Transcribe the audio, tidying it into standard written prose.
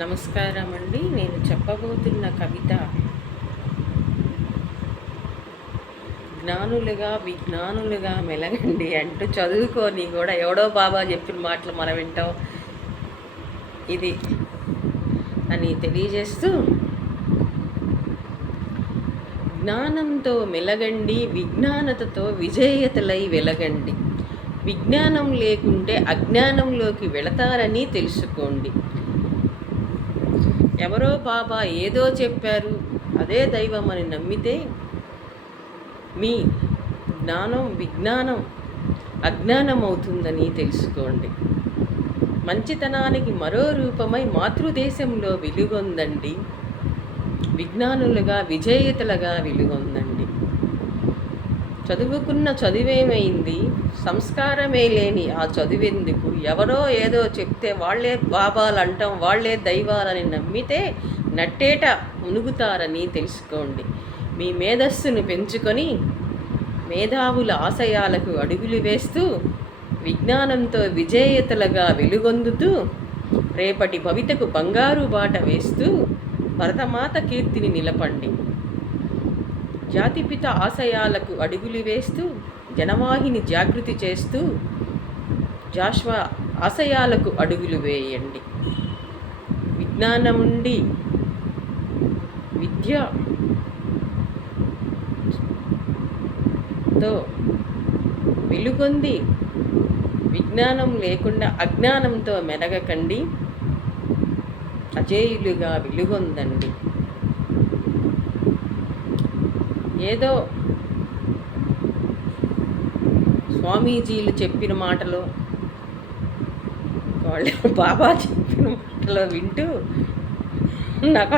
నమస్కారం అండి. నేను చెప్పబోతున్న కవిత జ్ఞానులుగా విజ్ఞానులుగా మెలగండి అంటూ చదువుకొని కూడా ఎవడో బాబా చెప్పిన మాటలు మనం వింటాం ఇది అని తెలియజేస్తూ, జ్ఞానంతో మెలగండి, విజ్ఞానతతో విజేయతలై వెలగండి. విజ్ఞానం లేకుంటే అజ్ఞానంలోకి వెళతారని తెలుసుకోండి. ఎవరో బాబా ఏదో చెప్పారు, అదే దైవం అని నమ్మితే మీ జ్ఞానం విజ్ఞానం అజ్ఞానం అవుతుందని తెలుసుకోండి. మంచితనానికి మరో రూపమై మాతృదేశంలో వెలుగొందండి. విజ్ఞానులుగా విజేతలుగా వెలుగొందండి. చదువుకున్న చదువేమైంది, సంస్కారమే లేని ఆ చదువెందుకు? ఎవరో ఏదో చెప్తే వాళ్లే బాబాలు అంటాం, వాళ్లే దైవాలని నమ్మితే నట్టేట మునుగుతారని తెలుసుకోండి. మీ మేధస్సును పెంచుకొని మేధావుల ఆశయాలకు అడుగులు వేస్తూ విజ్ఞానంతో విజేయతలుగా వెలుగొందుతూ రేపటి భవితకు బంగారు బాట వేస్తూ భరతమాత కీర్తిని నిలపండి. జాతిపిత ఆశయాలకు అడుగులు వేస్తూ జనవాహిని జాగృతి చేస్తూ జాష్వా ఆశయాలకు అడుగులు వేయండి. విజ్ఞానముండి విద్యతో వెలుగొంది విజ్ఞానం లేకుండా అజ్ఞానంతో మెరగకండి. అజేయులుగా వెలుగొందండి. ఏదో స్వామీజీలు చెప్పిన మాటలు, వాళ్ళు బాబా చెప్పిన మాటలు వింటూ నాకు